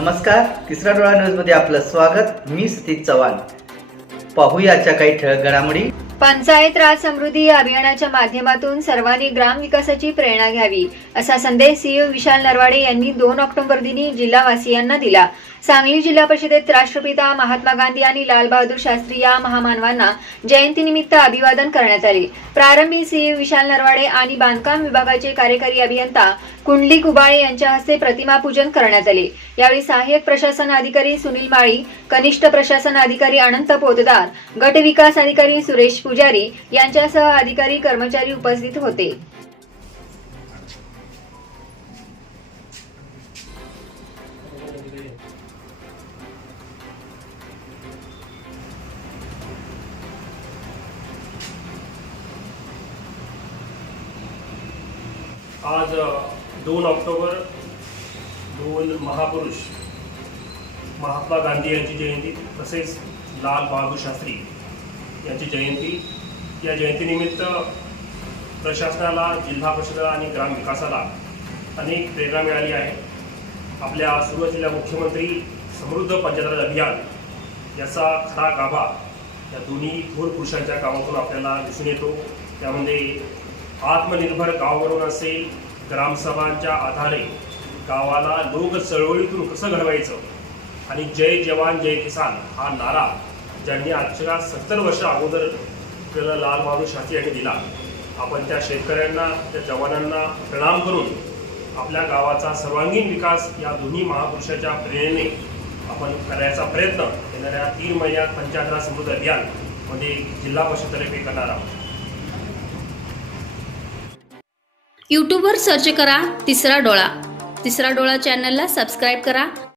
नमस्कार तिसरा डोळा न्यूजमध्ये आपलं स्वागत. मी सतीश चव्हाण. पाहूया आजच्या काही ठळक घडामोडी. पंचायत राज समृद्धी या अभियानाच्या माध्यमातून सर्वांनी ग्राम विकासाची प्रेरणा घ्यावी असा संदेश सीओ विशाल नरवाडे यांनी दोन ऑक्टोबर दिनी जिल्हावासियांना दिला. सांगली जिल्हा परिषदेत राष्ट्रपिता महात्मा गांधी आणि लालबहादूर शास्त्री या महामानवांना जयंतीनिमित्त अभिवादन करण्यात आले. प्रारंभी सीओ विशाल नरवाडे आणि बांधकाम विभागाचे कार्यकारी अभियंता कुंडली कुबाळे यांच्या हस्ते प्रतिमा पूजन करण्यात आले. यावेळी सहाय्यक प्रशासन अधिकारी सुनील माळी कनिष्ठ प्रशासन अधिकारी अनंत पोतदार गट विकास अधिकारी सुरेश पुजारी यांच्यासह अधिकारी कर्मचारी उपस्थित होते. आज दोन ऑक्टोबर दोन महापुरुष महात्मा गांधी यांची जयंती तसेच लाल बहादूर शास्त्री यांची जयंती. या जयंतीनिमित्त प्रशासनाला जिल्हा परिषद आणि ग्रामविकासाला अनेक प्रेरणा मिळाली आहे. आपल्या सुरू असलेल्या मुख्यमंत्री समृद्ध पंचायत अभियान याचा खरा गाभा या दोन्ही थोर पुरुषांच्या कामातून आपल्याला दिसून येतो. त्यामध्ये आत्मनिर्भर गाव बनवून असेल ग्रामसभांच्या आधारे गावाला लोक चळवळीतून कसं घडवायचं आणि जय जवान जय किसान हा नारा ज्यांनी आजच्या सत्तर वर्ष अगोदर आपल्याला लाल बहादूर शास्त्री यांनी दिला. आपण त्या शेतकऱ्यांना त्या जवानांना प्रणाम करून आपल्या गावाचा सर्वांगीण विकास या दोन्ही महापुरुषाच्या प्रेरणेने आपण करायचा प्रयत्न येणाऱ्या तीन महिन्यात पंचायतराज समृद्ध अभियानमध्ये जिल्हा परिषदतर्फे करणार आहोत. यूट्यूबवर सर्च करा तिसरा डोळा. तिसरा डोळा चॅनलला सबस्क्राईब करा.